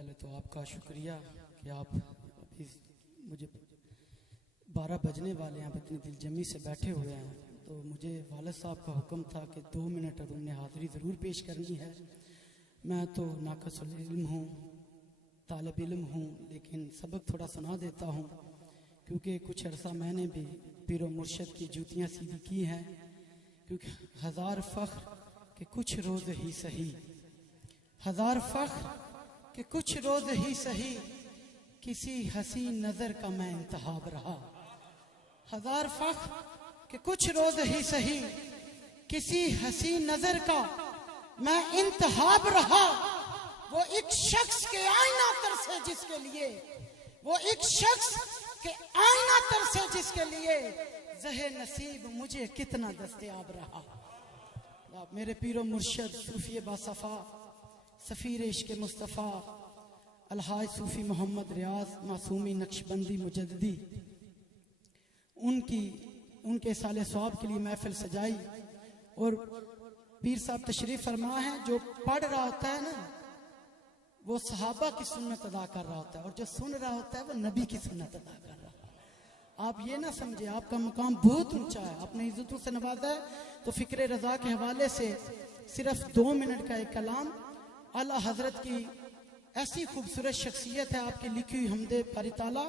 पहले तो आपका शुक्रिया कि आप अभी मुझे 12 बजने वाले हैं, आप इतनी दिलजमी से बैठे हुए हैं। तो मुझे वालिद साहब का हुक्म था कि 2 मिनट और उन्हें हाज़िरी ज़रूर पेश करनी है। मैं तो नाक़िसुल इल्म हूँ, तालिब इल्म हूँ, लेकिन सबक थोड़ा सुना देता हूँ क्योंकि कुछ अरसा मैंने भी पीर व मुर्शद की जूतियाँ सीधी की हैं। क्योंकि हज़ार फ़ख्र के कुछ रोज़ ही सही, हज़ार फ़ख्र के कुछ रोज़ ही सही, किसी हसी नज़र का मैं इंतहाब रहा। हज़ार फ़ख्र के कुछ रोज़ ही सही, किसी हसी नज़र का मैं इंतहाब रहा। वो एक शख्स के आईना तरसे जिसके लिए, वो एक शख्स के आईना तरसे जिसके लिए ज़हे नसीब मुझे कितना दस्तयाब रहा। मेरे पीरो मुर्शद सूफी बासफ़ा सफ़ीर इश्क़ मुस्तफ़ा अलहाज सूफी मोहम्मद रियाज मासूमी नक्शबंदी मुजद्दी, उनके साले सवाब के लिए महफिल सजाई। और पीर साहब तशरीफ़ फरमा है, जो पढ़ रहा होता है ना वो सहाबा की सुन्नत अदा कर रहा होता है, और जो सुन रहा होता है वो नबी की सुन्नत अदा कर रहा है। आप ये ना समझे, आपका मुकाम बहुत ऊंचा है, आपने इज्जतों से नवाजा है। तो फ़िक्र रज़ा के हवाले से सिर्फ 2 मिनट का एक कलाम। आला हजरत की ऐसी खूबसूरत शख्सियत है, आपकी लिखी हुई हमदे बारी ताला,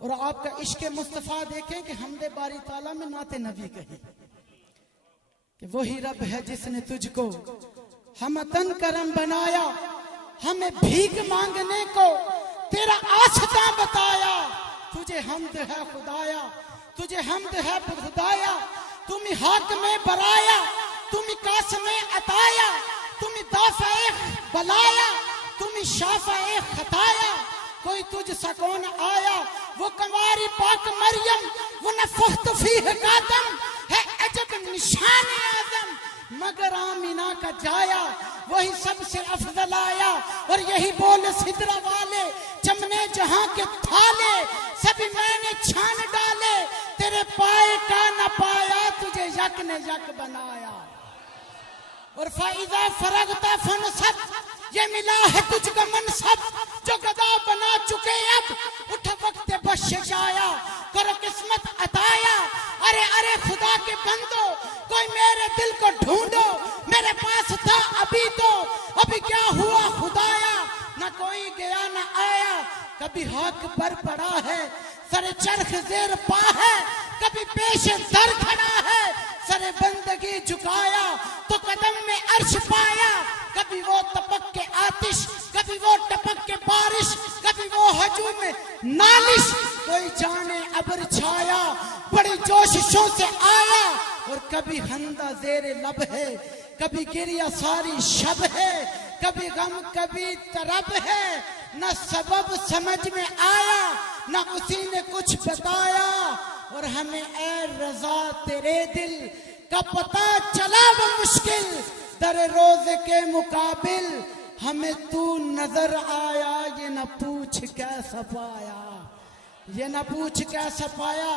और आपका इश्क़ मुस्तफ़ा देखें कि हमदे बारी ताला में नाते नबी कही कि वही रब है जिसने तुझको हम तन करम बनाया, हमें भीख मांगने को तेरा आस्था बताया। तुझे हमद है खुदाया, तुझे हमद है खुदाया, तुम हाक में बराया, तुम कास में अताया, तुम दाफ़े बलाया, तुम शाफ़े खताया। कोई तुझ सा कौन आया, वो कंवारी पाक मरियम, वो नफ़ख्त फीह कादम है अजब निशान आदम, मगर आमीना का जाया वही सबसे अफजल आया। और यही बोल सिदरा वाले चमने जहां के थाले, सभी मैंने छान डाले, तेरे पाए का न पाया, तुझे यक ने यक बनाया। और फाइदा फरगता फनसब, ये मिला है तुझको मनसब, जो गदा बना चुके अब उठ वक्त बख्शिश आया, कर किस्मत अताया। अरे अरे खुदा के बंदो, कोई मेरे दिल को ढूंढो, मेरे पास था अभी तो, अभी क्या हुआ खुदाया। न कोई गया न आया, कभी हक पर पड़ा है, सरे चरख जेर पा है, कभी पेश दर खड़ा है, सरे बंदगी झुकाया तो कदम में अर्श पाया। कभी वो तपक के आतिश, कभी वो टपक के बारिश, कभी वो हजूम में नालिश, कोई जाने अबर छाया बड़ी जोशिशों से आया। और कभी हंदा जेरे लब है, कभी गिरिया सारी शब है, कभी गम कभी तरब है, न सबब समझ में आया, न उसी ने कुछ बताया। और हमें ए रजा तेरे दिल का पता चला वो मुश्किल, दर रोज के मुकाबिल हमें तू नजर आया। ये न पूछ कैसा पाया, ये न पूछ कैसा पाया।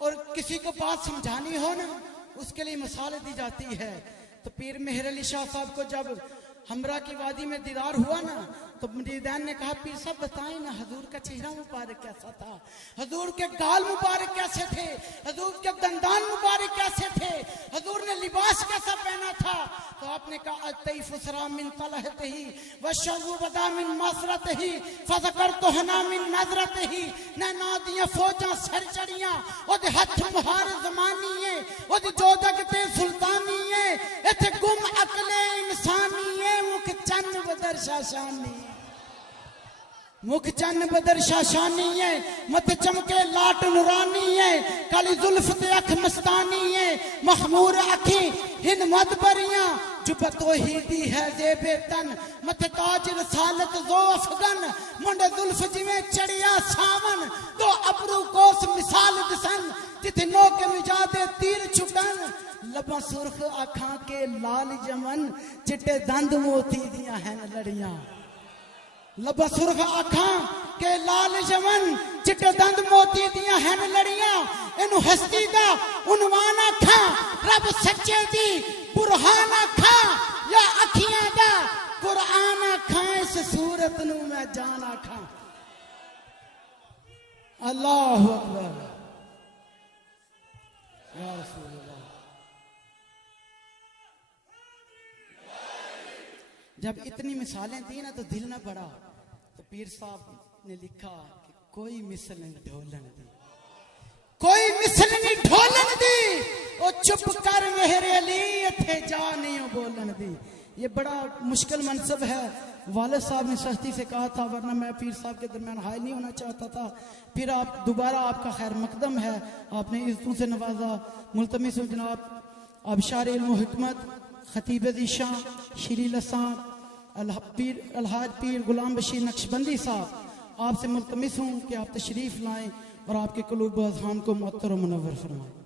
और किसी को बात समझानी हो ना, उसके लिए मिसाल दी जाती है। तो पीर मेहर अली शाह साहब को जब हमरा की वादी में दीदार हुआ ना, तो मुरीदान ने कहा, पीर साहब बताएं ना हजूर का चेहरा मुबारक कैसा था, हजूर के गाल मुबारक कैसे थे, हजूर के दंदान मुबारक कैसे थे, हजूर ने लिबास कैसा पहना था। तो आपने कहा अतईफ उसरा मिन तलहतही वशज़ु बदा मिन मसरतही फज़करतुहना मिन नज़रतही। नैना दियां फौजां सर चढ़ियां, ओदे हथ मुहार ज़मानीए, ओदी जोदक ते सुल्तानीए, इथे गुम अकले इंसानीए, मुख चन्न बदर शाशानी, मुख चन्न बदर शाशानी है, मत चमके लाट नुरानी है, काली जुल्फ ते अख मस्तानी है, महमूर अखी हिन मदबरियां, जुबत वहीदी है जेबे तन, मत ताज रसालत जो अफगन, मुंडे जुल्फ जिमें चढ़िया सावन, दो अबरू कोस मिसाल दिसन, जिथे नो के मिजादे तीर छुटन, लबा सुर्ख अखां के लाल जमन, चिट्टे दंद मोती दियां हैं लड़ियां। लबा सुर्ख अखां के लाल जमन, चिट्टे दंद मोती दियां हैं लड़ियां। इनू हस्ती दा उनवान अखां, रब सच्चे दी बुरहान अखां, या अखियां दा कुरान अखां, इस सूरत नू मैं जान आखा। अल्लाह अकबर या रसूल अल्लाह। जब इतनी मिसालें दी ना तो दिल ना बढ़ा। तो पीर साहब ने लिखा कि कोई मिसल नहीं ढोलन दी, कोई मिसल नहीं ढोलन दी, ओ चुप कर मेरे अली इथे जा नहीं बोलन दी। ये बड़ा मुश्किल मनसब है। वालिद साहब ने सख्ती से कहा था, वरना मैं पीर साहब के दरमियान हायल नहीं होना चाहता था। फिर आप दोबारा, आपका खैर मकदम है, आपने इज्जतों से नवाजा। मुल्तमिस हूं जनाब अबशार इल्म हिकमत खतीब ज़ीशा श्री लसां पीर अलहाज पीर गुलाम बशीर नक्शबंदी साहब, आपसे मुल्तमिस हूँ कि आप तशरीफ़ लाएं और आपके कुलूब अज़हान को मुअत्तर व मुनव्वर फरमाएं।